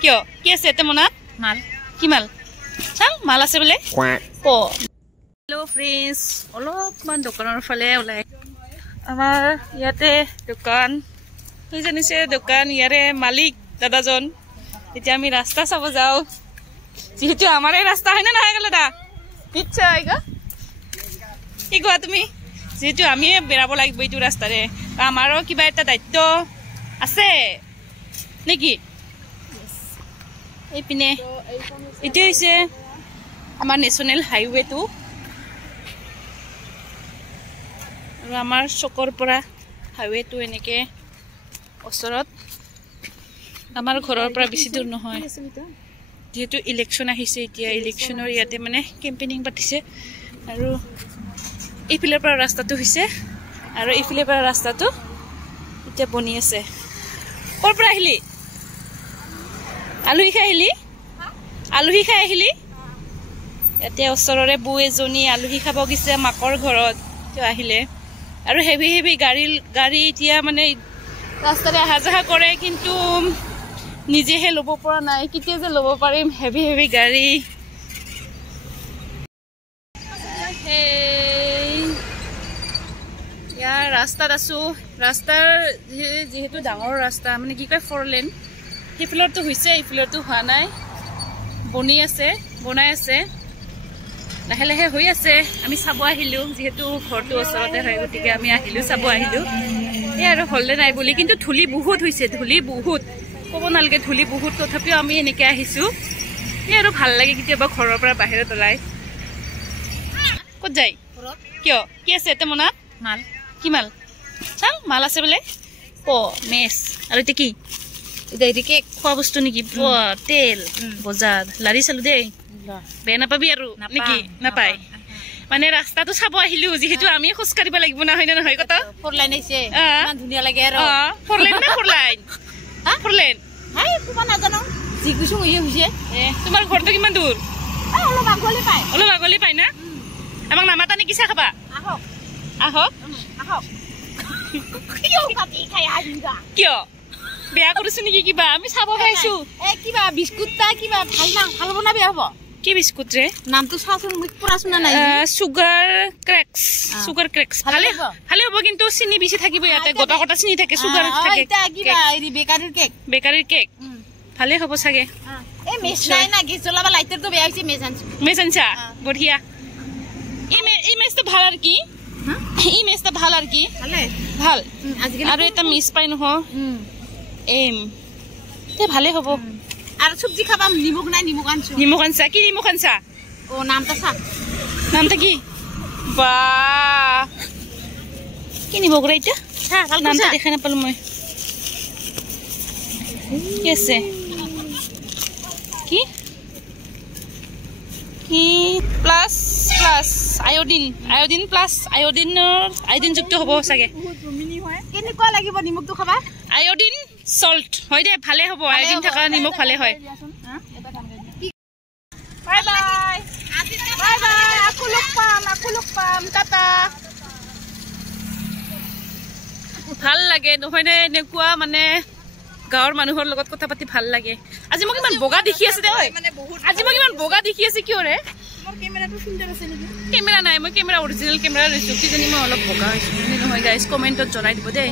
কিয় কি আছে এতে মনত মাল কি মাল চাল মাল আছে বোলে হেল্ল' ফ্ৰেণ্ডছ অলপমান দোকানৰ ফালে ওলাই আমাৰ ইয়াতে দোকান হৈ জানিছে দোকান ইয়াৰে মালিক দাদাজন এতিয়া আমি ৰাস্তা চাব যাওঁ যিহেতু আমাৰ এই ৰাস্তা হয় না নহয় গ'লে দা নিশ্চয় কি কোৱা তুমি যেহেতু আমি বেৰাব লাগিব এইটো ৰাস্তাৰে আমাৰো কিবা এটা দায়িত্ব আছে নেকি এইপিনে এইটো হৈছে আমাৰ নেশ্যনেল হাইৱেটো আৰু আমাৰ চকৰ পৰা হাইৱেটো এনেকৈ ওচৰত আমাৰ ঘৰৰ পৰা বেছি দূৰ নহয় যেহেতু ইলেকশ্যন আহিছে এতিয়া ইলেকশ্যনৰ ইয়াতে মানে কেম্পেইনিং পাতিছে আৰু এইফালৰ পৰা ৰাস্তাটো হৈছে আৰু এইফালৰ পৰা ৰাস্তাটো এতিয়া বনি আছে ক'ৰ পৰা আহিলি আলহী খাই আহিলি ইয়াতে ওচৰৰে বৌ এজনী আলহী খাব গৈছে মাকৰ ঘৰত তেওঁ আহিলে আৰু হেভি গাড়ী এতিয়া মানে ৰাস্তাৰে অহা যোৱা কৰে কিন্তু নিজেহে ল'ব পৰা নাই কেতিয়া যে ল'ব পাৰিম হেভি গাড়ী ইয়াৰ ৰাস্তাত আছো ৰাস্তাৰ যেহেতু ডাঙৰ ৰাস্তা মানে কি কয় 4 লেন সেইফালৰটো হৈছে এইফালৰটো হোৱা নাই বনাই আছে লাহে লাহে হৈ আছে আমি চাব আহিলোঁ যেহেতু ঘৰটো ওচৰতে হয় গতিকে আমি চাব আহিলোঁ এই আৰু হ'লে নাই বুলি কিন্তু ধূলি বহুত হৈছে ক'ব নালাগে ধূলি বহুত তথাপিও আমি এনেকৈ আহিছোঁ এই আৰু ভাল লাগে কেতিয়াবা ঘৰৰ পৰা বাহিৰত ওলাই ক'ত যায় কিয় কি আছে এতে মনত মাল কি মাল চাল মাল আছে বোলে মেচ আৰু এতিয়া কি এতিয়া খোৱা বস্তু নেকি তেল বজাৰ লাৰি চালো দেই বেয়া নাপাবি আৰু নেকি নাপায় মানে ৰাস্তাটো চাব আহিলোঁ যিহেতু আমি খোজ কাঢ়িব লাগিব না হয় নে নহয় কথা 4 লাইন আহিছে ইমান ধুনীয়া লাগে আৰু 4 লাইন না 4 লাইন 4 লাইন হাই কোৱা নাজানো যি কিছু হৈছে তোমাৰ ঘৰটো কিমান দূৰ অলপ আগলি পায় না আমাক নামাতা নেকি চাহ খাবা আহক কিয় বেয়া কৰিছো নেকি কিবা আমি চাব পাইছো কিবা বিস্কুট কিবা ভাল বনাবি হ'ব কি বিস্কুট ৰে নামটো চাচোন মোক পুৰা শুনা নাই সুগাৰ ক্ৰেক্স ভালে হ'ব কিন্তু চিনি বেছি থাকিব ইয়াতে গোটা চিনি থাকে সুগাৰ থাকে এটা কিবা এই বেকাৰীৰ কেক ভালে হ'ব চাগে এই মেছ নাই না কি চলাবা লাইটাৰ তো বেয়া হৈছে মেছানছা বঢ়িয়া এই মেছটো ভাল আৰু কি এই মেছটো ভাল আৰু কি ভাল আৰু এটা মিছ পাই নহয় ভালে হ'ব আৰু চব্জি খাবা নিমখ নাই নিমখ আনছা কি নিমখ আনছা নামটা কি বা কি নিমখ ৰে এতিয়া নামটা দেখা নাপালো মই কি আছে কি প্লাছ আয়োডিন প্লাছ আয়োডিন যুক্ত হ'ব চাগে কেনেকুৱা লাগিব নিমখটো খাবা আয়োডিন সল্ট হয় দে ভালে হ'ব আয়োডিন থকা নিমখ ভালে হয় বাই আকৌ লগ পাম টাটা ভাল লাগে নহয় নে এনেকুৱা মানে গাঁৱৰ মানুহৰ লগত কথা পাতি ভাল লাগে আজি মোক ইমান বগা দেখি আছে দে কিয় ৰে কেমেৰা নাই মই কেমেৰা অৰিজিনেল কেমেৰা লৈছো কিজানি মই অলপ বগা হৈছো নহয় গাইজ কমেণ্টত জনাই দিব দেই